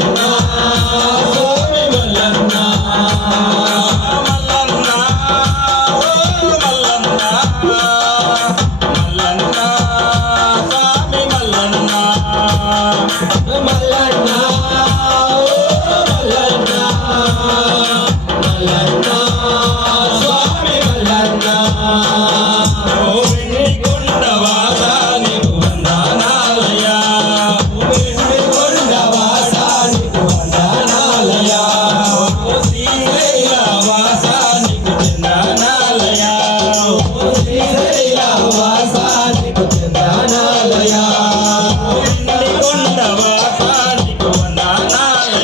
정답.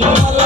Fala.